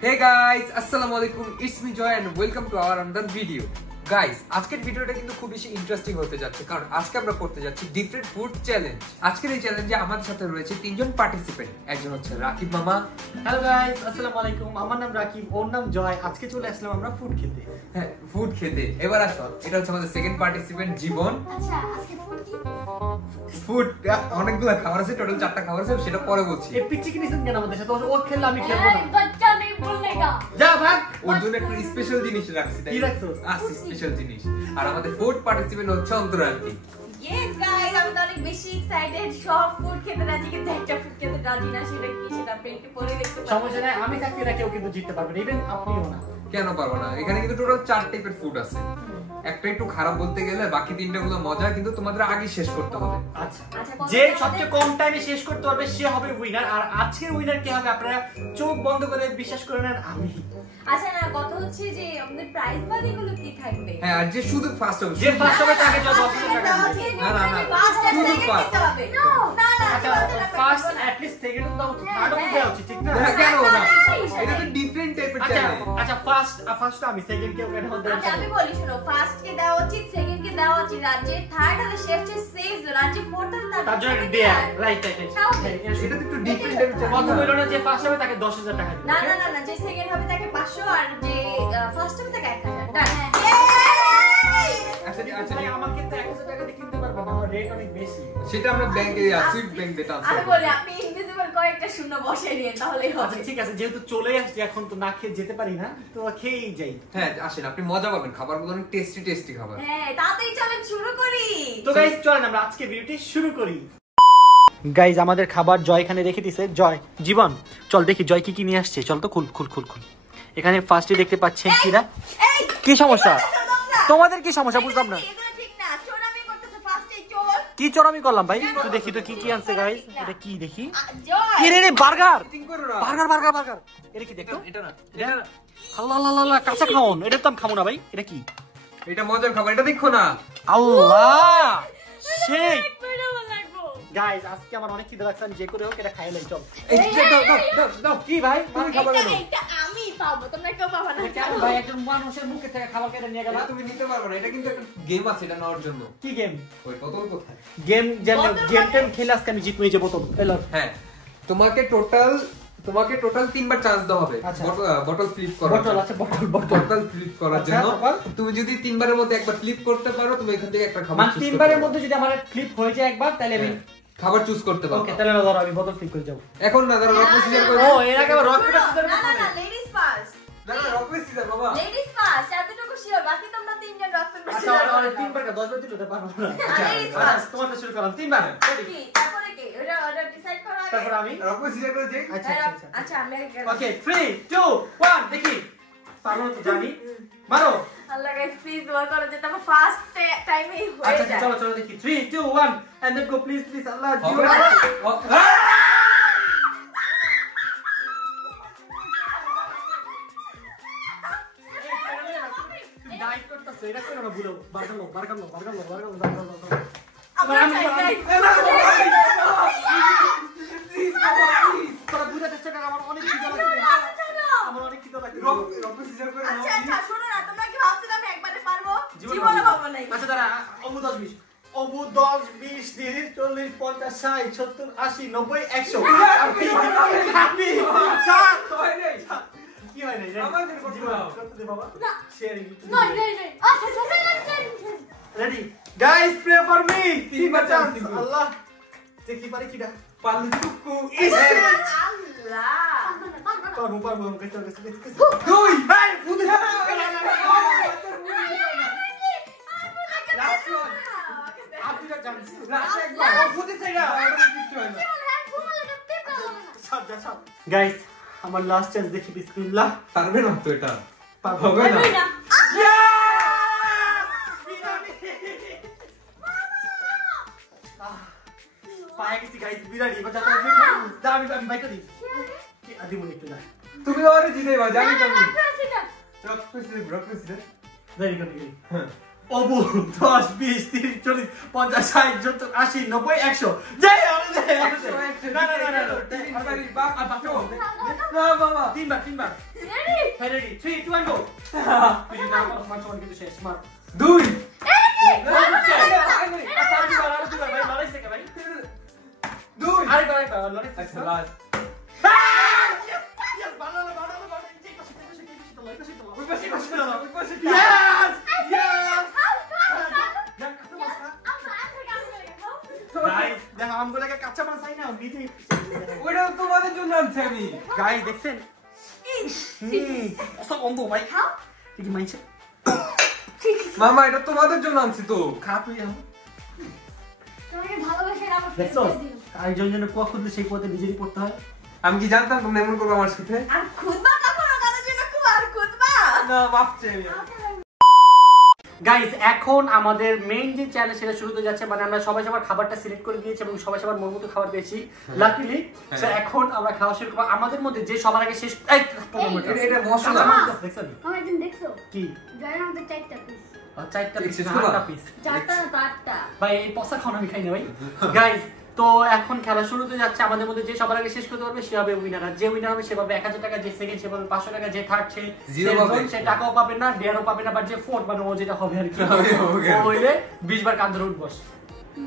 Hey guys, Assalamualaikum. It's me Joy and welcome to our another video. Guys আজকের ভিডিওটা কিন্তু খুব বেশি ইন্টারেস্টিং হতে যাচ্ছে কারণ আজকে আমরা করতে যাচ্ছি ডিফারেন্ট ফুড চ্যালেঞ্জ। আজকের এই চ্যালেঞ্জে আমাদের সাথে রয়েছে তিনজন পার্টিসিপেন্ট। একজন হচ্ছে রাকিব মামা। হ্যালো গাইস, আসসালামু আলাইকুম। আমার নাম রাকিব, ওর নাম জয়। আজকে চলে আসলাম আমরা ফুড খেতে। হ্যাঁ, ফুড খেতে। এবার আসো, এটা হচ্ছে আমাদের সেকেন্ড পার্টিসিপেন্ট জীবন। আচ্ছা, আজকে ফুড কি? ফুড অনেকগুলো খাবার আছে, টোটাল 4টা খাবার আছে, সেটা পরে বলছি। এই পিচ্চি কি নিছেন কেন আমাদের সাথে? ও খেললে আমি খেলবো না। এই বাচ্চা নেই বললেগা। যা ভাগ। ওর জন্য একটা স্পেশাল জিনিস রাখছি। কি রাখছো? আসছে স্পেশাল জিনিস। আর আমাদের ফোর্থ পার্টিসিপেন্ট হচ্ছে অন্তরান্তি। ইয়েস গাইস, আমি তো অনেক বেশি এক্সাইটেড। সব ফুড খেতে রাজি, কিন্তু একটা ফুড খেতে রাজি না। সেটা কি? সেটা পেটে পরে দেখতে পাবো। সমস্যা নাই, আমি থাকতে না কেউ কিন্তু জিততে পারবে না, ইভেন আপনিও না। কেন পারবো না? এখানে কিন্তু টোটাল 4 টাইপের ফুড আছে। একটা একটু খারাপ বলতে গেলে, বাকি তিনটা গুলো মজা, কিন্তু তোমাদের আগে শেষ করতে হবে। আচ্ছা, যে সবচেয়ে কম টাইমে শেষ করতে পারবে সে হবে উইনার। আর আজকের উইনার কে হবে আপনারা চোখ বন্ধ করে বিশ্বাস করে নেন, আমি। আচ্ছা না, কথা হচ্ছে যে আমাদের প্রাইজ মানিগুলো কি থাকবে? হ্যাঁ, আর যে শুধু ফার্স্ট হবে, যে ফার্স্ট হবে তাকে 10,000 টাকা দিবে। না না না, ফার্স্ট আর শুধু সেকেন্ড ফার্স্ট। দিতে হবে। না না, আচ্ছা, ফার্স্ট এট লিস্ট সেকেন্ড দাও, থার্ডও দেওয়া উচিত, ঠিক না? না, কেন না? এটা তো ডিফারেন্ট টাইপের আচ্ছা চ্যালেঞ্জ। আচ্ছা, ফার্স্ট আমি, সেকেন্ড কে ওকে দাও। আচ্ছা আমি বলি, শুনো, ফার্স্ট কে দেওয়া উচিত, সেকেন্ড কে দেওয়া উচিত, আর যে থার্ড হলো সে হচ্ছে সেফ জোন, আর যে ফোর্থ হলো তার জন্য দেয়া, রাইট রাইট। এটা তো একটু ডিফারেন্ট টাইপের কথা চ্যালেঞ্জ। বলো না যে ফার্স্ট হবে তাকে 10,000 টাকা দিবে। না না না না, যে সেকেন্ড হবে তাকে 500, আর যে ফার্স্ট হবে তাকে 1000 টাকা। আচ্ছা আচ্ছা, ভাই, আমাকে তো 1,000 টাকা দিয়ে কিনতে পারবে না, আমার রেট অনেক বেশি। সেটা আমরা ব্যাংকে সুইট ব্যাংক দিয়ে ট্রান্সফার আমি করব। বলি আপনি ইনভিজিবল কয়েকটা শূন্য বসে নিয়ে তাহলেই হবে। আচ্ছা ঠিক আছে, যেহেতু চলে আসছি এখন তো না খেয়ে যেতে পারি না, তো খেয়েই যাই। হ্যাঁ, আসেন, আপনি মজা পাবেন। খাবারগুলো অনেক টেস্টি টেস্টি খাবার। হ্যাঁ, তাড়াতাড়ি চলেন শুরু করি। তো গাইস চলেন আমরা আজকে ভিডিওটি শুরু করি। গাইস আমাদের খাবার জয় এখানে রেখে দিয়েছে। জয়, জীবন, চল দেখি জয় কি কি নিয়ে আসছে। চল তো, খুল খুল খুল খুল। এখানে ফার্স্টে দেখতে পাচ্ছেন কিরা। এই কি সমস্যা তোমাদের? কি সমস্যা বুঝলাম না। এটা ঠিক না, চোরামি করতেছে ফার্স্টে চোর। কি চোরামি করলাম ভাই? তো দেখি তো কি কি আনছে গাইস। এটা কি দেখি? জয় কি রে বার্গার চিটিং করো না। বার্গার। এটা কি দেখতো? এটা না, এটা আল্লাহ আল্লাহ আল্লাহ, কাঁচা খাওন। এটা তো আমি খাবো না ভাই। এটা কি? এটা মজার খাবার, এটা দেখো না। আল্লাহ সেই কইরা লাগবো। গাইস আজকে আমার অনেক খিদে লাগছে, আমি যে করে হোক এটা খাই লাই। চল। এই দাও দাও দাও দাও। কি ভাই তুমি খাবার কেন? এটা আমি পাবো, তোমরা কেউ পাবো না। কেন ভাই, একজন মানুষের মুখে থেকে খাবার কেটে নিয়ে গেল? এটা তুমি নিতে পারবে না। এটা কিন্তু একটা গেম আছে, এটা নেওয়ার জন্য। কি গেম? ওই বোতল কোথায়? গেম টেম খেলে আজকে আমি জিতবো। এই যে বোতল এলো। হ্যাঁ, তোমাকে টোটাল 3বার চান্স দেওয়া হবে। আচ্ছা। বটল ফ্লিপ করার বোতল জন্য। আছে, বোতল বটল ফ্লিপ করার আচ্ছা, জন্য তারপর? তুমি যদি 3বারের মধ্যে একবার ফ্লিপ করতে পারো, তুমি এখান থেকে একটা খাবার মানে চুজ করতে তিনবারের পারো। মধ্যে যদি আমার ফ্লিপ হয়ে যায় একবার, তাহলে আমি খাবার চুজ করতে পারো। ওকে, তাহলে ধরো আমি বোতল ফ্লিপ করে যাব। এখন না, ধরো রক সিজার করো। ও এর আগে রক পেপার সিজার না না করতে না, হবে। Ladies first. না না, রক সিজার বাবা। লেডিস ফার্স্ট, এতটুকু শিওর। বাকি তোমরা তিনজন রক পেপার আচ্ছা আর তিনবার কা 10 বার দিলে তো পারবো না। ladies আচ্ছা first। তোমারটা শুরু করলাম তিনবার। কি তারপরে কি ওটা ডিসাইড করা আগে? তারপর আমি। রক সিজার করে যে। আচ্ছা আচ্ছা আচ্ছা। আচ্ছা আমি আগে ওকে 3 2 1 দেখি। পারো তো জানি। মারো। আল্লাহ গাইস প্লিজ দোয়া করো যে তোমার ফার্স্ট টাইমেই হয়ে আচ্ছা যায়। চলো চলো দেখি 3 2 1 and then go please please আল্লাহ হবে জীবন। না। ডাইট করতেছ এটা কেন না ভুলো। বারগার লো। আমরা চাই গাইস। প্লিজ বাবা, প্লিজ। তোরা বুঝার চেষ্টা কর, আমার অনেক খিদে লাগছে। আমার অনেক খিদে লাগছে। রক সিজার করে আচ্ছা আচ্ছা, শোনো না, তোমরা কি ভাবছো আমি একবারে পারবো? জীবনে জীবনে পাবো না। আচ্ছা দাঁড়া, অবু 10 20 অবু 10 20 30 40 50 60 70 80 90 100 আমি সাত হয় নাই। কি হয় নাই আমাদের করতে দাও। করতে দে বাবা। না। শেয়ারিং না না না, আচ্ছা চলে যাচ্ছে। Ready guys pray for me. তিনবার chance দিব। আল্লাহ দেখি পারি কিডা। পারলে টুকু। আল্লাহ পারবো কইতে দুই। ভাই ফুদে আপনি যা জানেন লাস্ট একবার। ফুদে চাইরা কিছু হয় না। গাইস আমার লাস্ট চান্স দেখি বিসমিল্লাহ। পারবে না তো এটা। পারবো হবে না। পারবি না। পায়ে গেছি গাইস, বিরাট এবার যাতে আমি বাইকটা দিই কি আদি মনে একটু না। তুমি আরে জিতেবা, জানি তুমি। না, রক সিজার। Very good. হ্যাঁ। অবু 10 20 30 40 50 60 70 80 90 100 যাই আমাদের না না না না বাবা তিনবার রেডি 3 2 1 গো তুই না আমার মাছ কিন্তু শেষ মার 2 ভাই লড়াইছে কে ভাই 2 আরেকবার লড়াইছে লাস্ট ওটা তোমাদের জন্য আনছি আমি গাইস দেখছেন সব অন্ধ ভাই কি মাইছে মামা এটা তোমাদের জন্য আনছি তো খারাপ হয়ে যাবে তোমাকে ভালোবাসার আমার দেখছো আরেকজন যেন কুয়া খুঁজলে সেই কুয়াতে নিজেরই পড়তে হয় আমি কি জানতাম তোমরা এমন করবে আমার সাথে আর খুদবা কখনো কাদের জন্য কুয়ার খুদবা না মাপছে আমি গাইস এখন আমাদের মেইন যে চ্যালেঞ্জ সেটা শুরু হতে যাচ্ছে মানে আমরা সবাই সবার খাবারটা সিলেক্ট করে দিয়েছি এবং সবাই সবার মন মতো খাবার পেয়েছি লাকিলি সো এখন আমরা খাওয়া শুরু করব আমাদের মধ্যে যে সবার আগে শেষ এই এটা মশলা দেখছেন আমার একদিন দেখছো কি জানেন আমাদের চারটা পিস চারটা পিস Excuse আটটা পিস চারটা না তো আটটা ভাই এই পসা খাওয়া আমি খাই না ভাই গাইস তো এখন খেলা শুরু হতে যাচ্ছে আমাদের মধ্যে যে সবার আগে শেষ করতে পারবে সে হবে উইনার আর যে উইনার হবে সে পাবে 1000 টাকা যে সেকেন্ড সে পাবে 500 টাকা যে থার্ড সে Zero পাবে। সে টাকাও পাবে না ডেয়ারও পাবে না বাট যে ফোর্থ মানে ও যেটা হবে আর কি Okay. ও হইলে 20 বার কান ধরে উঠবস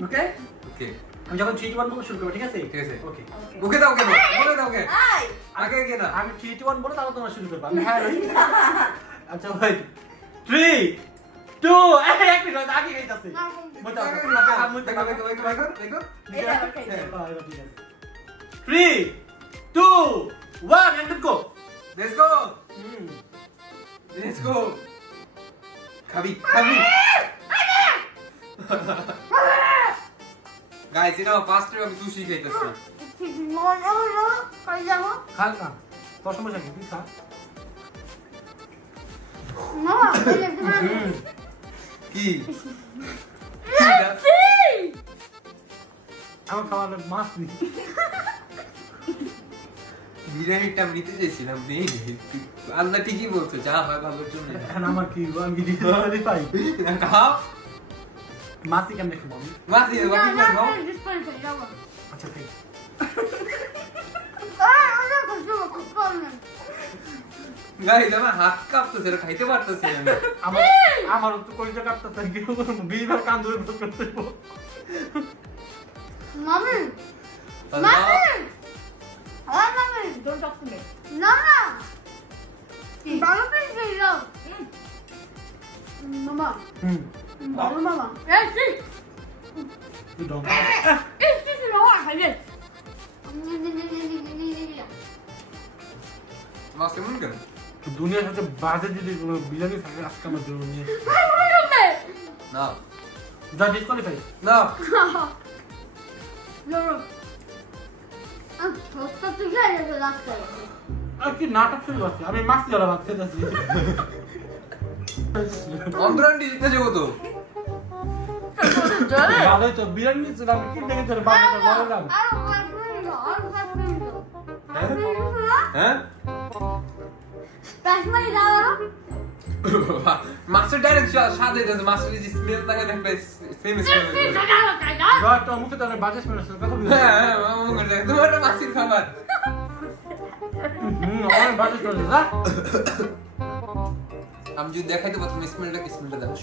ওকে ওকে আমি যখন 3 2 1 বলে শুরু করব ঠিক আছে ঠিক আছে ওকে ওকে দাও কেন বলে দাও কেন আই আগে কে না আমি 3 2 1 বলে তাহলে তোমরা শুরু করবে আমি হ্যাঁ আচ্ছা ভাই 3 2 এক মিনিট আগে গাইতাছে বলতে হবে দেখো দেখো দেখো দেখো দেখো এটা ওকে 3 2 1 and go let's go let's go খাবি খাবি গাইস এটা ফার্স্ট টাইম আমি সুশি খাইতেছি মনো কই যাবো খাল না তোর সমস্যা কি তুই খা না কই যাবো কি আমার খাওয়ার মাছ নেই বিরিয়ানিটা আমি নিতে চাইছিলাম নেই আল্লাহ ঠিকই বলছো যা হয় ভালোর জন্য এখন আমার কি আমি বিরিয়ানি পাই খাও মাছই কেমনে খাবো আমি মাসি বাকি খাও আচ্ছা ঠিক গাইস আমার হাত কাঁপতেছে এটা খাইতে পারতেছি না আমি আমার তো কইটা কাটতে চাই কি করব 20 বার কান ধরে বসে করতে মামি আল্লাহ মামি don't talk to me না না ভালো পিস দিও মামা ভালো মামা এই ঠিক তুই ডং এই ঠিক রোয়া খাইলে মাছ কেমন কেন দুনিয়ার সাথে বাজে যদি বিরিয়ানি থাকে আজকে আমার জন্য নিয়ে না যা ডিসকোয়ালিফাই না আর কি নাটক শুরু করছে আমি মাছ জ্বালা ভাত খেতেছি অন্তরান্ডি জিতে যাবো তো ভালোই তো বিরিয়ানি ছিলাম কি দেখে তোর বাবাটা বললাম হ্যাঁ প্যাসমারি দাও আরো মাস্টার ডাইরেক্ট স্বাদ হইতেছে মাস্টার যে স্মেল থাকে না সেম স্মেল তো মুখে তো বাজে স্মেল আসছে কথা বলি হ্যাঁ মামা করে দেখ তোমার মাসির খাবার অনেক বাজে স্মেল যা আমি যদি দেখাইতে পারতাম স্মেলটা দেখো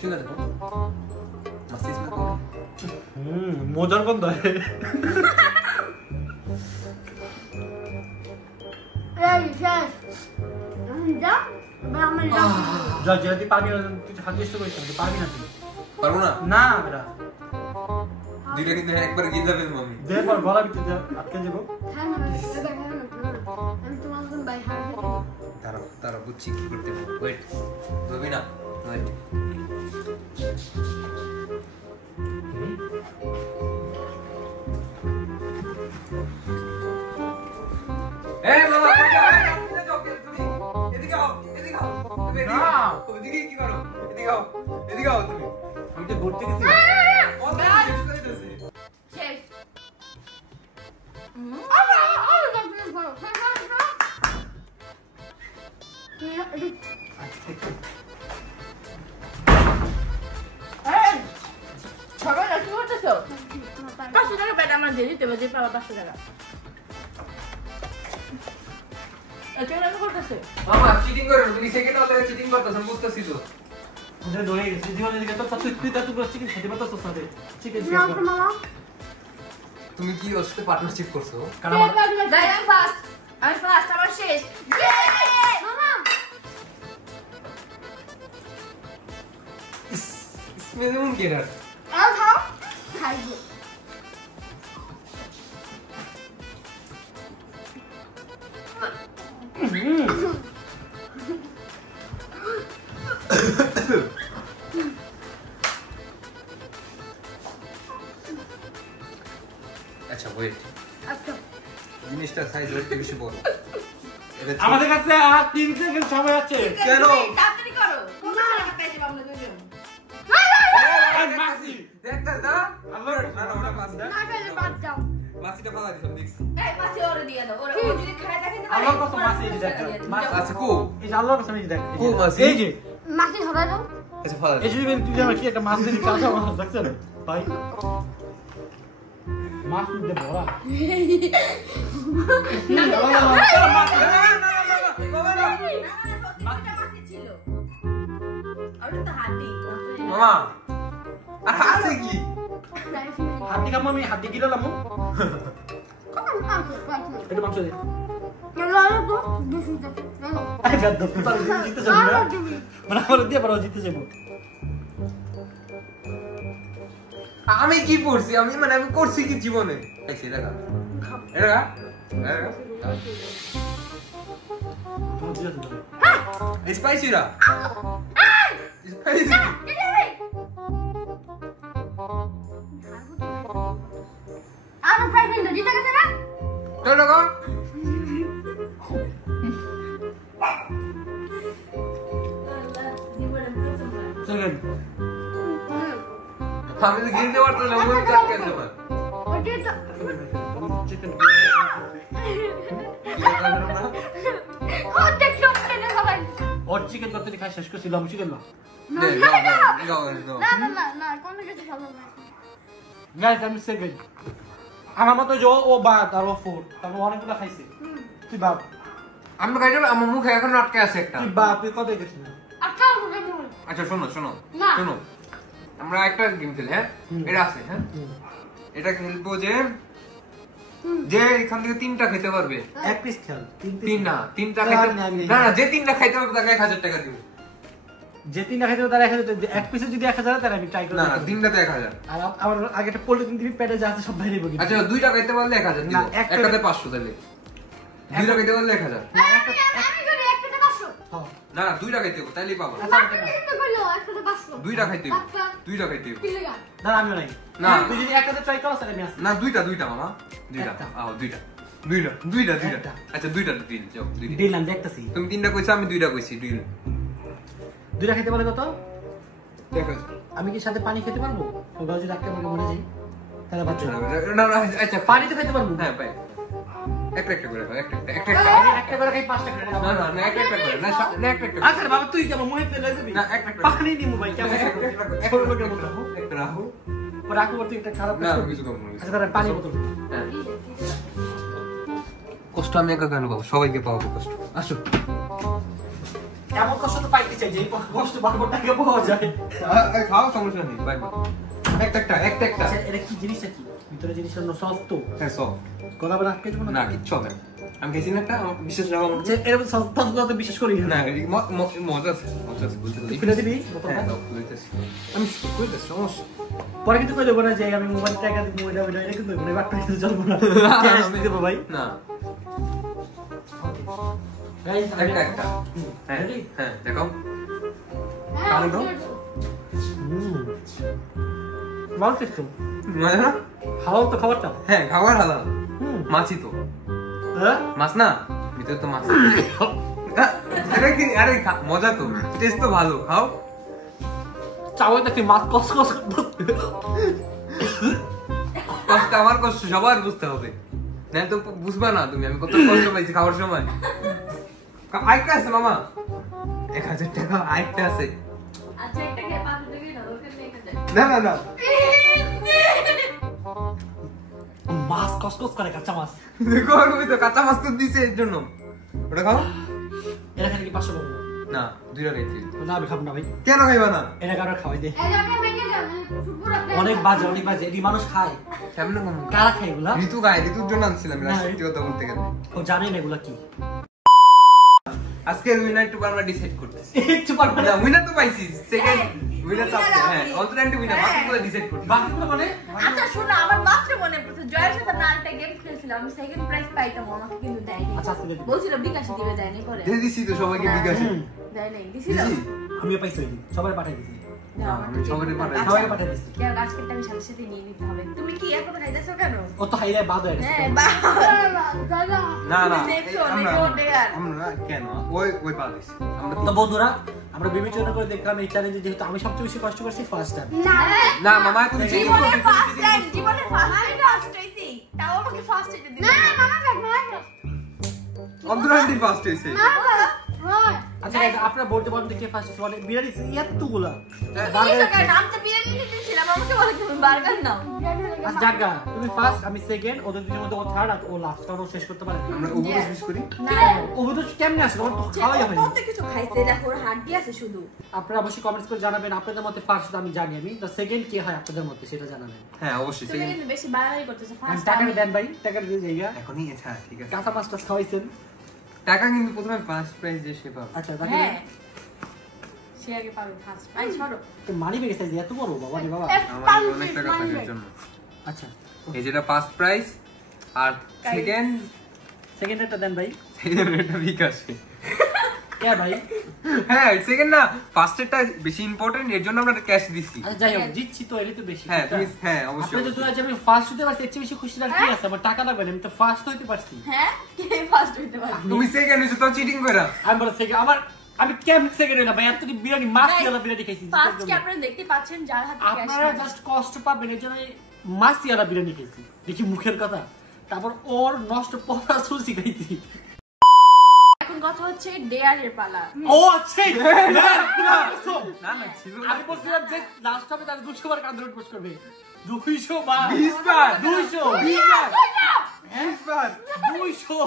শুনে দেখো মাসি স্মেল করে মজার গন্ধ এই শেষ যা আমি যা যদি পাবি না কিছু হাত চেষ্টা করিস না পাবি না তুই পারবো না না বেটা দুইটা কিন্তু একবার গিয়ে যাবে মামি দে পর গলা ভিতরে যা আটকে যাবো আমি তোমার জন্য বাই হার তারা বুঝছি কি করতে হবে ওয়েট হবে না ওয়েট এই মামা এদিকে আও এদিকে আও তুমি এদিকে আও এদিকে কি করো এদিকে আও তুমি আমি তো ঘুরতে গেছি কত শেষ করে দিতেছে শেষ সবাই কি করতেছো 500 টাকা ব্যাট আমার দিয়ে দিতে বলে পাবা 500 টাকা এটা কেন করতেছে মামা চিটিং করে তুমি সেকেন্ড হলে চিটিং করতেছ বুঝতেছি তো ওদের দৌড়ে গেছে জীবনে দিকে তো তুই তো চিকেন খেতে পারতো সাথে চিকেন তুমি কি ওর সাথে পার্টনারশিপ করছো কারণ যাই আমি ফার্স্ট আমার শেষ মামা इसमें तो उनके रहा आओ खाओ खाइए अच्छा वेट अच्छा জিনিসটা সাইজ হচ্ছে বেশি বড় আমাদের কাছে আর 3 সেকেন্ড সময় আছে কেন তাড়াতাড়ি করো কোন টাকা পেয়ে যাব আমরা দুজন মাসি দেখটা দা আল্লাহ না না ওটা মাছ দা না পেলে বাদ যাও মাছিটা পালা দিলাম দেখছি এই পাশে ওরে দিয়ে দাও ওরে ও যদি খায় দেখেন আল্লাহর কসম মাসি এই দেখ মাছ আচ্ছা কো এই যে আল্লাহর কসম এই দেখ কো মাসি এই যে মাছি ধরা দাও আচ্ছা পালা এই যে তুই জানো কি একটা মাছ দিয়ে কাঁচা মাছ দেখছেন ভাই মাছ দিয়ে ভরা মামা আর আছে কি হাতি কাম আমি হাতি কিলো লামু এটা মাংস দে আরে গাদ দপ তার জিতে যাবে না মানে আমার দিয়ে পারো জিতে যাবো আমি কি করছি আমি মানে আমি করছি কি জীবনে আইছে দেখা এটা তোমার জিতে যাবে স্পাইসি রা স্পাইসি আরো প্রেগন্যান্ট জিতে গেছে না চল লগা সেকেন্ড আমি তো গিলতে পারতো না মন কাট গেছে আমার ওটা চিকেন ও দেখো কেন সবাই ওর চিকেন কত খাই শেষ করছিল আমি চিকেন না না কোন কিছু ভালো না গাইস আমি সেকেন্ড আমার মতো যে ও বাদ আর ও ফোর তারপর অনেকগুলো খাইছে তুই বাপ আমি খাইতে আমার মুখে এখন আটকে আছে একটা তুই বাপ তুই কত গেছিস আচ্ছা মুখে মুখ আচ্ছা শোনো শোনো না। শোনো আমরা একটা গেম খেলি হ্যাঁ এটা আছে হ্যাঁ এটা খেলবো যে যে এখান থেকে তিনটা খেতে পারবে এক পিস খেল তিনটা খাইতে না না যে তিনটা খাইতে পারবে তাকে 1000 টাকা দিব যে তিনটা খাইতে তার 1000 এক পিসে যদি 1000 তাহলে আমি ট্রাই করব না না তিনটাতে 1000 আর আমার আগে একটা পোল্ট্রি দিবি পেটে যা আছে সব বাইরে বগি আচ্ছা দুইটা খাইতে পারলে 1000 দিব না, একটাতে 500 তাহলে দুইটা খাইতে পারলে 1000 আমি করি একটা 500 হ্যাঁ না না দুইটা খাইতে হবে তাইলেই পাবো আচ্ছা কিন্তু কইলো একটা 500 দুইটা খাইতে হবে দুইটা খাইতে হবে কি লাগা না আমিও নাই না। তুই যদি একটাতে ট্রাই করছ তাহলে আমি আসি না দুইটা মামা দুইটা একটা। দুইটা একটা। আচ্ছা দুইটা ডিল যাও দুইটা দিলাম দেখতাছি তুমি তিনটা কইছো আমি দুইটা কইছি ডিল দুইটা খেতে পারে কত দেখো আমি কি সাথে পানি খেতে পারবো ওটা যদি রাখতে পারি মরে যাই তাহলে বাচ্চা না না না আচ্ছা পানি তো খেতে পারবো হ্যাঁ পাই একটা করে খাও একটা একটা করে খাই 5 টাকা করে না না না একটা করে না না একটা আচ্ছা বাবা তুই কেমন মুহে ফেলে দিবি না একটা পানি দিমু ভাই কেমন ছোট লোকের মতো একটা রাখো পরে রাখো তুই একটা খারাপ না কাজ করবি। কিছু কম না আচ্ছা তাহলে পানি বোতল হ্যাঁ কষ্ট আমি একা কেন পাবো সবাইকে পাবো কষ্ট আসো এমন কষ্ট তো পাইতে চাই যে এই কষ্ট বারবার টাকা পাওয়া যায় খাও সমস্যা নেই বাই বাই একটা আচ্ছা এটা কি জিনিসটা কি ভিতরে জিনিসটা সফট তো হ্যাঁ সব কথা বলা আটকে দেবো না কিচ্ছু হবে না আমি খেয়েছি না একটা আমার বিশ্বাস রাখো আমার উপর। এরকম সফট তো বিশ্বাস করি না মজা আছে বলতে পারি খুলে দিবি বোতলটা? হ্যাঁ দাও খুলতেছি আমি খুলতেছি সমস্যা পরে কিন্তু কই দেবো না যে আমি মোবাইল টাকা দিব মোবাইল এটা কিন্তু মানে বাট্টা কিন্তু চলবো না ক্যাশ দেবো ভাই না গাইস একটা হ্যাঁ Ready? হ্যাঁ দেখাও হ্যাঁ কালো দাও। ভালো সিস্টেম মজা না? হালাল তো খাবারটা হ্যাঁ খাবার হালাল হুম মাছি তো হ্যাঁ মাছ না ভিতরে তো মাছ আরে কি আরে মজা তো টেস্ট তো ভালো খাও চাওয়াই দেখি মাছ কস কস কষ্ট আমার কষ্ট সবার বুঝতে হবে না তো বুঝবা না তুমি আমি কত কষ্ট পাইছি খাওয়ার সময় আরেকটা আছে মামা 1000 টাকা আরেকটা আছে আচ্ছা একটা খেয়ে 500 টাকা দাও ওখানে রেখে দে না না না মাছ কসকস করে কাঁচা মাছ। দেখো আমি তো কাঁচা মাছ তো দিছে এর জন্য। ওটা খাও এটা খালি কি 500 পাবো না, দুইটা খাইতে। না আমি খাবো না ভাই, কেন খাইবা না? এটা কারো খাওয়াই দে। এই জায়গায় ভেঙে যাও ফুটবল অনেক বাজে এটি মানুষ খায়। কেমন কম কারা খায় এগুলা? ঋতু গায়, ঋতুর জন্য আনছিলাম না, সত্যি কথা বলতে গেলে। ও জানে না এগুলা কি। আজকের উইনার একটু আমরা ডিসাইড করতেছি। একটু পারবে না না উইনার তো পাইছি, সেকেন্ড উইনার তো winner আছে। আপনি। হ্যাঁ অলরেডি উইনার, বাকিগুলো ডিসাইড করতে। বাকিগুলো মানে আচ্ছা শোনো, আমার মাত্র মনে পড়ছে জয়ের সাথে আমরা আরেকটা গেম খেলছিলাম, আমি সেকেন্ড প্রাইজ পাইতাম, আমাকে কিন্তু দেয়নি। আচ্ছা, আজকে দিয়ে দিবো। বলছিল বিকাশে দিবে, দেয়নি পরে। দিয়ে দিছি তো সবাইকে বিকাশে। দেয় নাই, দিছিল? দিছি? আমিও পাইছি ওই দিন, সবাই পাঠাই দিছি। না, না, আমার আমি তো সবারই যেতে পাঠাই হবে। সবাই আচ্ছা, পাঠাই দিছি। কেন আজকেরটা আমি সাথে সাথে নিয়ে নিতে হবে। তুমি কি এখন খাইতেছো কেন? ও তো হাইরে বাদ হয়ে গেছে। হ্যাঁ, না না তুমি দেখছো, আমরা নাকি ওর দেয়ার? আমরা কেন ওই পা দিছি আমরা তো বন্ধুরা, আমরা বিবেচনা করে দেখলাম এই চ্যালেঞ্জে যেহেতু আমি সবচেয়ে বেশি কষ্ট করছি ফার্স্ট টাইম। না মামা তুমি চিটিং জীবনে করতে ফার্স্ট টাইম, জীবনে ফার্স্ট হইছি, তাও আমাকে ফার্স্ট হইতে দিল না। অন্তরান্টি ফার্স্ট হইছে। আচ্ছা guys, আপনারা বলতে পারেন কে ফার্স্ট হয়েছে? মানে বিরিয়ানি এতগুলা নাম তো বিরিয়ানি দিয়েছিলাম, আমাকে বলে তুমি বার্গার নাও। আচ্ছা জাগা, তুমি ফার্স্ট, আমি সেকেন্ড, ওদের দুজনের মধ্যে ও থার্ড আর ও লাস্ট, কারণ ও শেষ করতে পারে না। আমরা উপদেশ বিশ করি। না, ও তো কেমনে আসে, ওর তো খাওয়াই হয়নি। কত কিছু খাইছে, দেখো ওর হাড্ডি আছে শুধু। আপনারা অবশ্যই কমেন্টস করে জানাবেন আপনাদের মধ্যে ফার্স্ট আমি জানি, আমি তো সেকেন্ড কে হয় আপনাদের মধ্যে সেটা জানাবেন। হ্যাঁ অবশ্যই তুমি সেকেন্ড কিন্তু বেশি বাড়াবাড়ি করতেছো, আর ফার্স্ট টাকাটা দেন ভাই, টাকাটা দিয়ে জায়গা এখনই আচ্ছা ঠিক আছে। কাঁচা মাছটা খাওয়াইছেন। টাকা কিন্তু প্রথমে ফার্স্ট প্রাইজ যে সে পাবে। আচ্ছা তাকে হ্যাঁ, সে আগে পারো ফার্স্ট প্রাইজ পারো। মানি বেগে সাইজ এত বড় বাবা রে বাবা। আমার অনেক টাকা থাকে এর জন্য। আচ্ছা এই যেটা ফার্স্ট প্রাইজ আর সেকেন্ড সেকেন্ডটা দেন ভাই। এটা বিকাশে। কে ভাই? হ্যাঁ সেকেন্ড না, ফার্স্টেরটা বেশি ইম্পর্টেন্ট, এর জন্য আমরা ক্যাশ দিছি। আচ্ছা যাই হোক, জিতছি তো এটাই তো বেশি। হ্যাঁ তুমি হ্যাঁ আপনি অবশ্যই। তো দুই আমি ফার্স্ট হতে পারছি, এর চেয়ে বেশি খুশি লাগার কি আছে? আমার টাকা লাগবে না, আমি তো ফার্স্ট হইতে পারছি। হ্যাঁ, কে ফার্স্ট হইতে পারে? তুমি সেকেন্ড হইছো তো চিটিং কইরা। আমি বলে সেকেন্ড, আমি কেমন সেকেন্ড হইলাম ভাই? এতটি বিরিয়ানি মাছ ইয়ালা বিরিয়ানি খাইছি। ফার্স্ট কি আপনারা দেখতে পাচ্ছেন যার হাতে ক্যাশ আপনারা জাস্ট কষ্ট পাবেন, এর জন্য মাছ ইয়ালা বিরিয়ানি খাইছি। দেখি মুখের কথা, তারপর ওর নষ্ট পচা সুশি খাইছি। এখন কথা হচ্ছে ডেয়ারের পালা। ও আচ্ছা না না ছিল আমি বলছিলাম যে লাস্ট হবে তাহলে 200 বার কান্দে উঠবস করবে। 200 বার 20 বার 200 20 বার 20 বার 200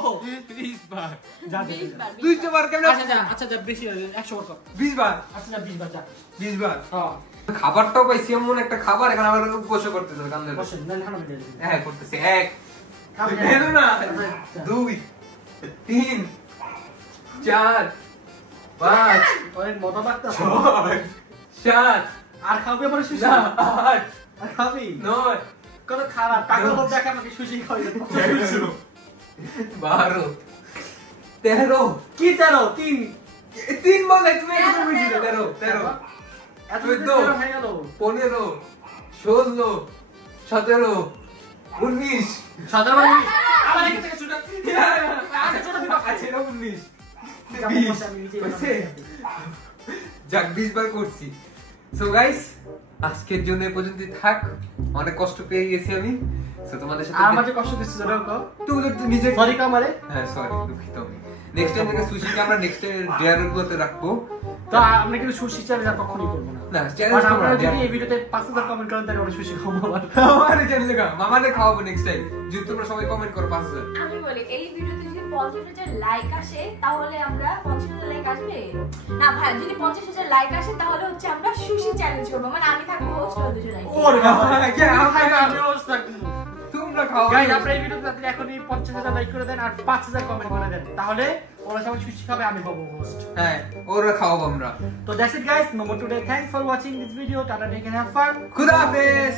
30 বার যা 20 বার, 200 বার কেমন? আচ্ছা যা বেশি 100 বার কর। 20 বার আচ্ছা যা 20 বার যা। 20 বার হ্যাঁ খাবারটাও পাইছি এমন একটা খাবার, এখন আমরা বসে করতেছে কান্দে। বসেন না খানা বেরিয়ে যাবে। হ্যাঁ করতেছে 1 দেনো না 2 3 4 5 অনেক মজা লাগতো। 6 7 আর খাবে পরে সুশি? 8 আর খাবি? 9 কত খারাপ টাকা লোভ দেখা আমাকে সুশি খাওয়াই 12 13 কি তেরো? তিন 3 বলে তুমি একটু বুঝি 13 এত তুই তো। তেরো হয়ে গেল। 15 16 17 19 17 বার আমার এখান থেকে শুটা। আচ্ছা 19 যাক 20 বার করছি। সো গাইস আজকের জন্য এই পর্যন্ত থাক, অনেক কষ্ট পেয়ে গেছি আমি। সো তোমাদের সাথে আর মাঝে কষ্ট দিচ্ছিস ওরকম তুমি তো নিজে সরি কামারে। হ্যাঁ সরি দুঃখিত আমি। নেক্সট টাইম থেকে সুশিকে আমরা নেক্সট টাইম ডেয়ারের গুলোতে রাখবো। তো আমরা কিন্তু সুশি চ্যালেঞ্জ আর কখনোই করব না। না আর চ্যালেঞ্জ আপনারা যদি এই ভিডিওতে 5000 কমেন্ট করেন তাহলে আমরা সুশি খাবো আবার। আমারে চ্যানেলে মামারে খাওয়াবো নেক্সট টাইম, যদি তোমরা সবাই কমেন্ট করো 5000। আমি বলি এই ভিডিওতে যদি 50,000 লাইক আসে তাহলে আমরা 50,000 লাইক আসবে না ভাই, যদি 50,000 লাইক আসে তাহলে হচ্ছে আমরা সুশি চ্যালেঞ্জ করব, মানে আমি থাকবো হোস্ট আর দুজন আইছে। ওরে বাবা কি আমি অবস্থা। তোমরা খাও গাইস আপনারা এই ভিডিওতে তাড়াতাড়ি এখনই 50,000 লাইক করে দেন আর 5000 কমেন্ট করে দেন, তাহলে ওরা সবাই সুশি খাবে, আমি পাবো হোস্ট। হ্যাঁ ওরা খাওয়াবো আমরা। তো that's it guys, no more today, thanks for watching this video, tata, take care, have fun, খুদা হাফেজ।